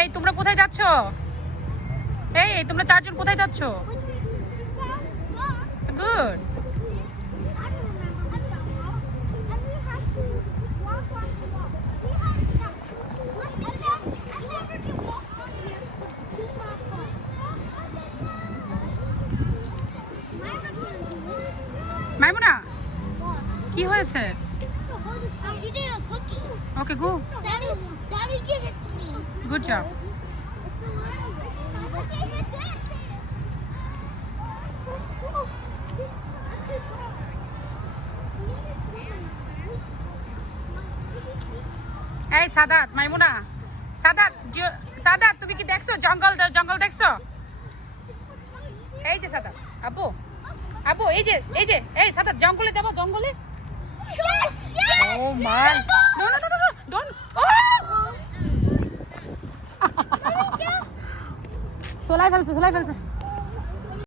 এই তোমরা কোথায় যাচ্ছ? এই তোমরা চারজন কোথায় যাচ্ছ? গুড। মাইমুনা কি হয়েছে? Okay go. Good job. এই সাদাত, মাইমুনা, সাদাত, সাদাত তুমি কি দেখছো জঙ্গল? জঙ্গল দেখছো? এই যে সাদাত, আব্বু আব্বু এই যে এই সাদাত, জঙ্গলে যাবো, জঙ্গলে। Oh man, no no no no don't. সোলাই ফেলছে।